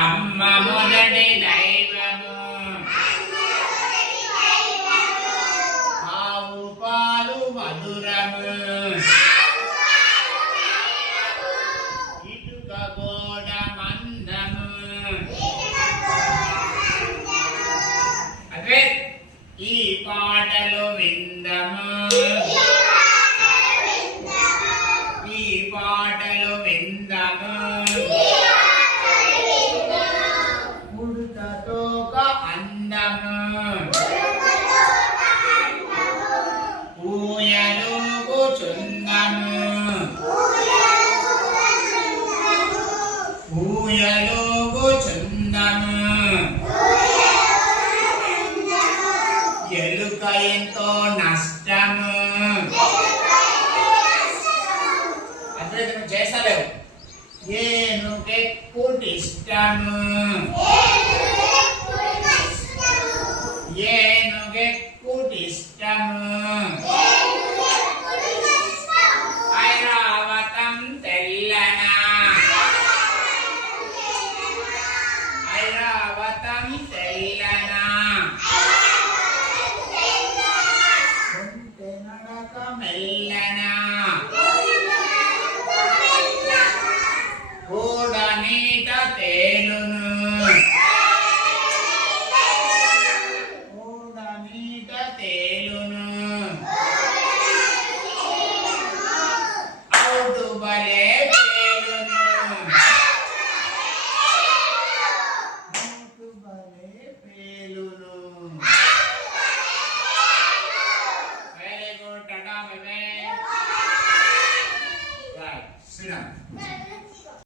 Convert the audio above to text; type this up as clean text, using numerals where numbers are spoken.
అమ్మ మొదటి దైవము ఆవు పాలు మధురము ఇటుక గోడ మందము అదే ఈ పాటలు విందము ఈ పాటలు విందము ఉడుతతోక అందము ఊయలుగుచుందము ఊయలుగుచుందము ఎలుక ఎంతో నష్టము అద్వైతం చేసలేవు ఏనుగెక్కుటిష్టము ఏనుగెక్కుటిష్టము ఐరావతం తెల్లనా ఐరావతం తెల్లనా కొంటె నడక మెల్లనా ఓడ నీట తేలును